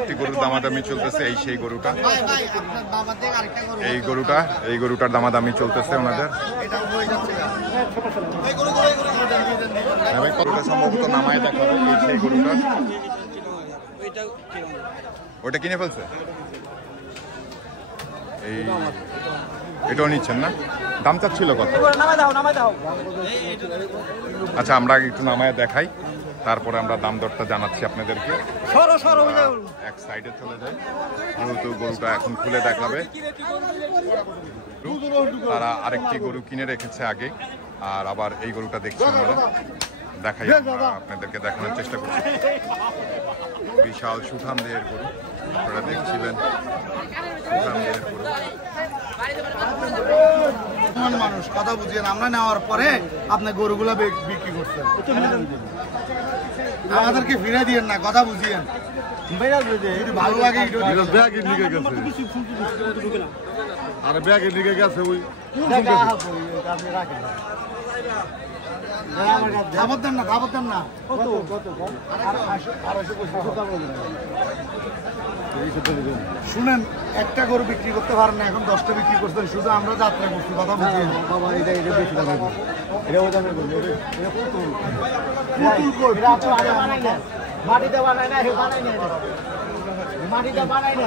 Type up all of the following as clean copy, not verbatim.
একটি গরুর দামাদামি চলতেছে, এই সেই গরুটা, এই গরুটার দামাদামি চলতেছে ওনাদের। গরুটা সম্ভবত নামায় দেখা হবে, এই সেই গরুটা। ওটা কিনে ফেলছে, এই এটাও নিচ্ছেন না? দাম চাচ্ছিল কত? আচ্ছা, আমরা একটু নামায় দেখাই, তারপরে আমরা দাম দরটা জানাচ্ছি আপনাদেরকে। এক সাইডে চলে যায়, যেহেতু গরুটা এখন খুলে দেখাবে। তারা আরেকটি গরু কিনে রেখেছে আগে, আর আবার এই গরুটা দেখছি আমরা, দেখাই, আপনাদেরকে দেখানোর চেষ্টা করছি। বিশাল সুঠাম দেহের গরু, আপনারা দেখছিলেন, সুঠাম দেহের গরু। মানুষ কথা বুঝিয়েন, আমরা নেওয়ার পরে আপনার গরুগুলা বিক্রি করছেন, আমাদেরকে ফিরে দিয়েন না, কথা বুঝিয়েন। ভালো লাগে শুনেন, একটা গরু বিক্রি করতে পারেন না, এখন 10টা বিক্রি করছেন, শুধু আমরা যাত্রা করছি, কথা বুঝিয়ে। বাবা এটা বেশি দামে গরু, এটা ওই দামে গরু, এটা মাটিতে বানায় না, বানাই না, মাটিতে বানাই না।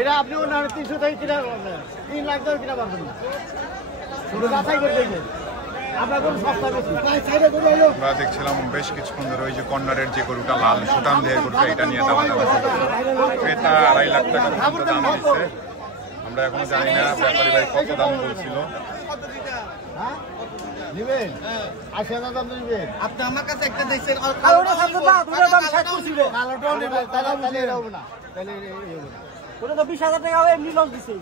এটা আপনি 300 থেকে 3 লাখ ধরে কিনা পারবেন না, শুধু যাচাই করে দেখবেন। আমরা দেখছিলাম বেশ কিছুক্ষণ ধরে ওই যে কর্নারের যে গরুটা, লাল সুঠাম দেহের গরুটা, এটা নিয়ে ক্রেতা 2.5 লাখ টাকা দাম দিচ্ছে। আমরা এখনো জানি না ব্যাপারী ভাই কত দাম বলছিল। আপনি আমার কাছে একটা দেখছেন, ওটা তো 20,000 টাকা এমনি লস দিছে,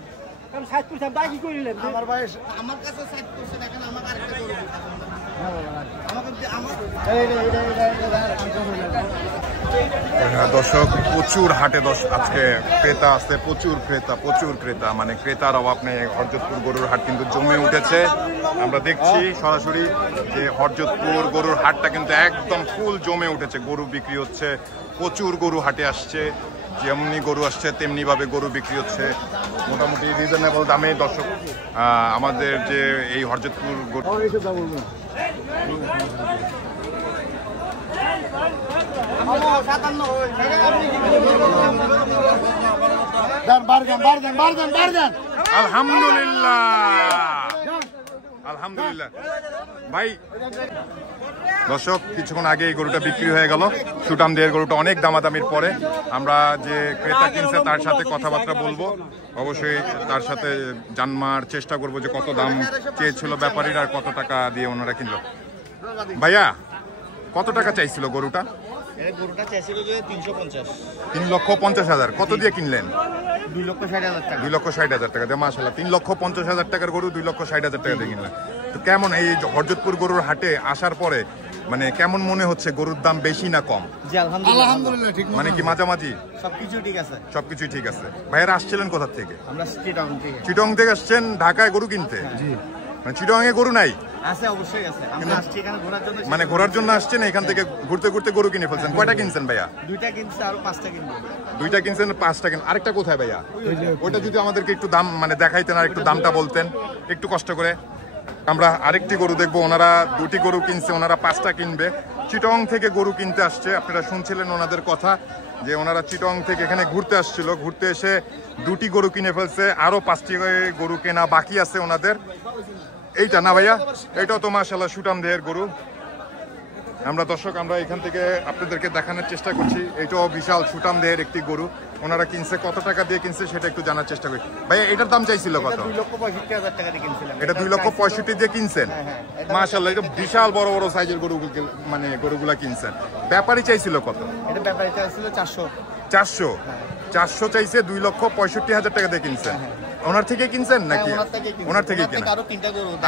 কারণ 60% বাকি করিলেন। আমার বয়স, আমার কাছে 60% দেখেন, আমার আরেকটা গরু দর্শক, প্রচুর হাটে আজকে ক্রেতা আছে, প্রচুর ক্রেতা, মানে ক্রেতার অভাব নেই। হরজতপুর গরুর হাট কিন্তু জমে উঠেছে, আমরা দেখছি সরাসরি যে হরজতপুর গরুর হাটটা কিন্তু একদম ফুল জমে উঠেছে, গরু বিক্রি হচ্ছে, প্রচুর গরু হাটে আসছে, যেমনি গরু আসছে তেমনি ভাবে গরু বিক্রি হচ্ছে, মোটামুটি রিজনেবল দামে। দর্শক, আমাদের যে এই হরজতপুর গরু আলহামদুলিল্লাহ ভাই। দর্শক, কিছুক্ষণ আগে এই গরুটা বিক্রি হয়ে গেল, সুঠাম দেহের গরুটা। অনেক দামাদামির পরে আমরা যে ক্রেতা কিনছে তার সাথে কথাবার্তা বলবো, অবশ্যই তার সাথে জানার চেষ্টা করবো যে কত দাম চেয়েছিল ব্যাপারীরা, আর কত টাকা দিয়ে ওনারা কিনলো। ভাইয়া, কত টাকা চাইছিল গরুটা? গরুটা চাইছিল যে 350। 3,50,000। কত দিয়ে কিনলেন? 2,60,000 টাকা। 2,60,000 টাকা দিয়ে, মাশাআল্লাহ। 3,50,000 টাকার গরু 2,60,000 টাকা দিয়ে কিনলেন। তো কেমন এই হরজতপুর গরুর হাটে আসার পরে, মানে কেমন মনে হচ্ছে, গরুর দাম বেশি না কম? জি আলহামদুলিল্লাহ ঠিক, মানে কি মাঝামাঝি? সবকিছু ঠিক আছে, সবকিছু ঠিক আছে। ভাইয়েরা আসছিলেন কোথা থেকে? আমরা চিটং থেকে আসছেন ঢাকায় গরু কিনতে? জি। মানে চিটং এ গরু নাই? আছে, অবশ্যই আছে। আমরা আসছি এখানে ঘোরার জন্য। মানে ঘোরার জন্য আসছেন, এখান থেকে ঘুরতে ঘুরতে গরু কিনে ফেলছেন। কয়টা কিনছেন ভাইয়া? 2টা কিনছি, আর 5টা কিনবো। 2টা কিনছেন, 5টা কিনছেন। আরেকটা কোথায় ভাইয়া? ওইটা যদি আমাদেরকে একটু দাম মানে দেখাইতেন, আর একটু দামটা বলতেন একটু কষ্ট করে। আমরা আরেকটি গরু দেখবো, ওনারা 2টি গরু কিনছে, ওনারা 5টা কিনবে। চিটং থেকে গরু কিনতে আসছে, আপনারা শুনছিলেন ওনাদের কথা যে ওনারা চিটং থেকে এখানে ঘুরতে আসছিল, ঘুরতে এসে 2টি গরু কিনে ফেলছে, আরো 5টি গরু কেনা বাকি আছে ওনাদের। এইটা না ভাইয়া? এটাও তো মাশাআল্লাহ সুঠাম দেহের গরু। আমরা দর্শক, আমরা এখান থেকে আপনাদেরকে দেখানোর চেষ্টা করছি, এটাও বিশাল সুঠাম দেহের একটি গরু। ওনারা কিনছে, কত টাকা দিয়ে কিনছে সেটা একটু জানার চেষ্টা করি। ভাইয়া, এটার দাম চাইছিল কত? 2,65,000 টাকা দিয়ে কিনছিলাম। এটা 2,65,000 দিয়ে কিনছেন? মাশাআল্লাহ, এটা বিশাল বড় বড় সাইজের গরু, মানে গরুগুলা কিনছেন। ব্যাপারী চাইছিল কত? এটা ব্যাপারী চাইছিল 400। 400 চাইছে, 2,65,000 টাকা দিয়ে কিনছেন। ওনার থেকে কিনছেন নাকি? ওনার থেকে কিনা,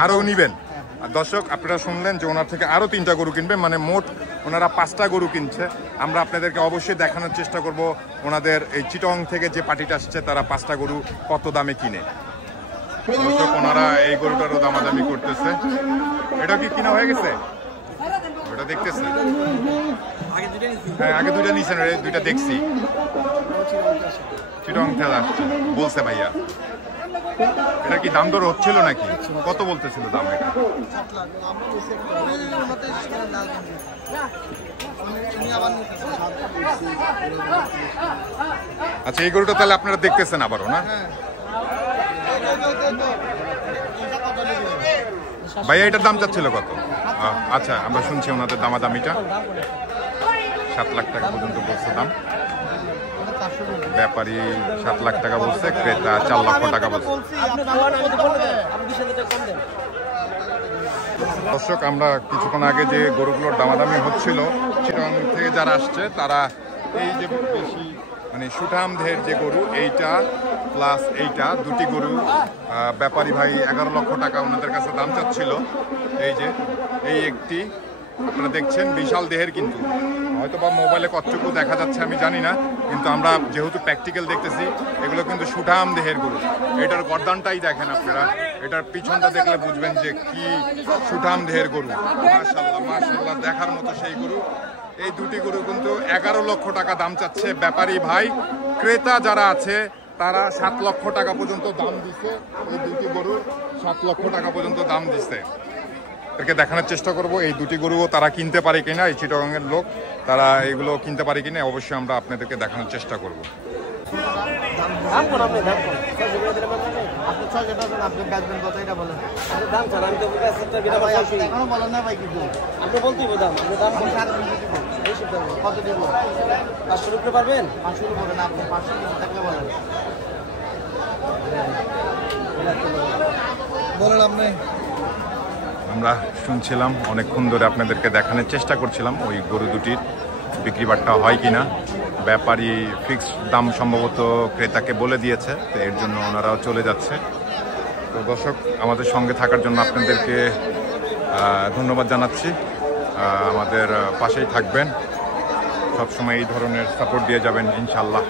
আরো নিবেন? দর্শক আপনারা শুনলেন যে ওনার থেকে আরো 3টা গরু কিনবে, মানে মোট ওনারা 5টা গরু কিনছে। আমরা আপনাদেরকে অবশ্যই দেখানোর চেষ্টা করব ওনাদের এই চিটং থেকে যে পার্টিটা আসছে তারা 5টা গরু কত দামে কিনে। দর্শক ওনারা এই গরুটারও দামাদামি করতেছে। এটা কি কিনা হয়ে গেছে? ওটা দেখতেছে, হ্যাঁ আগে 2টা নিছেন, 2টা দেখছি চিটং থেকে আসছে বলছে ভাইয়া। এটা কি দাম দর হচ্ছিল নাকি? কত বলতেছিল দাম এটা? আচ্ছা এই গরুটা তাহলে আপনারা দেখতেছেন আবারও না ভাইয়া? এটার দাম চাচ্ছিল কত? আচ্ছা আমরা শুনছি ওনাদের দামাদামিটা 7 লাখ টাকা পর্যন্ত বলছে দাম। ব্যাপারী 7 লাখ টাকা বলছে, ক্রেতা 4 লক্ষ টাকা বলছে। দর্শক আমরা কিছুক্ষণ আগে যে গরুগুলোর দামাদামি হচ্ছিল চিটং থেকে যারা আসছে তারা এই যে বেশি মানে সুঠামদের যে গরু এইটা প্লাস এইটা 2টি গরু ব্যাপারী ভাই 11 লক্ষ টাকা ওনাদের কাছে দাম চাচ্ছিল। এই যে এই একটি আপনারা দেখছেন বিশাল দেহের, কিন্তু হয়তো বা মোবাইলে কতটুকু দেখা যাচ্ছে আমি জানি না, কিন্তু আমরা যেহেতু প্র্যাকটিক্যাল দেখতেছি এগুলো কিন্তু সুঠাম দেহের গরু। এটার গর্দানটাই দেখেন আপনারা, এটার পিছনটা দেখলে বুঝবেন যে কি সুঠাম দেহের গরু। মাশাআল্লাহ মাশাআল্লাহ দেখার মতো সেই গরু। এই 2টি গরু কিন্তু 11 লক্ষ টাকা দাম চাচ্ছে ব্যাপারী ভাই। ক্রেতা যারা আছে তারা 7 লক্ষ টাকা পর্যন্ত দাম দিচ্ছে। এই 2টি গরুর 7 লক্ষ টাকা পর্যন্ত দাম দিচ্ছে। একে দেখানোর চেষ্টা করব এই 2টি গরুও তারা কিনতে পারে কিনা, এই চিটাগাংয়ের লোক তারা এগুলো কিনতে পারে কিনা অবশ্যই আমরা আপনাদেরকে দেখানোর চেষ্টা করব। আমরা শুনছিলাম অনেকক্ষণ ধরে আপনাদেরকে দেখানোর চেষ্টা করছিলাম ওই গরু দুটির বিক্রি বাট্টা হয় কিনা। ব্যাপারী ফিক্সড দাম সম্ভবত ক্রেতাকে বলে দিয়েছে, তো এর জন্য ওনারাও চলে যাচ্ছে। তো দর্শক আমাদের সঙ্গে থাকার জন্য আপনাদেরকে ধন্যবাদ জানাচ্ছি। আমাদের পাশেই থাকবেন, সবসময় এই ধরনের সাপোর্ট দিয়ে যাবেন ইনশাল্লাহ।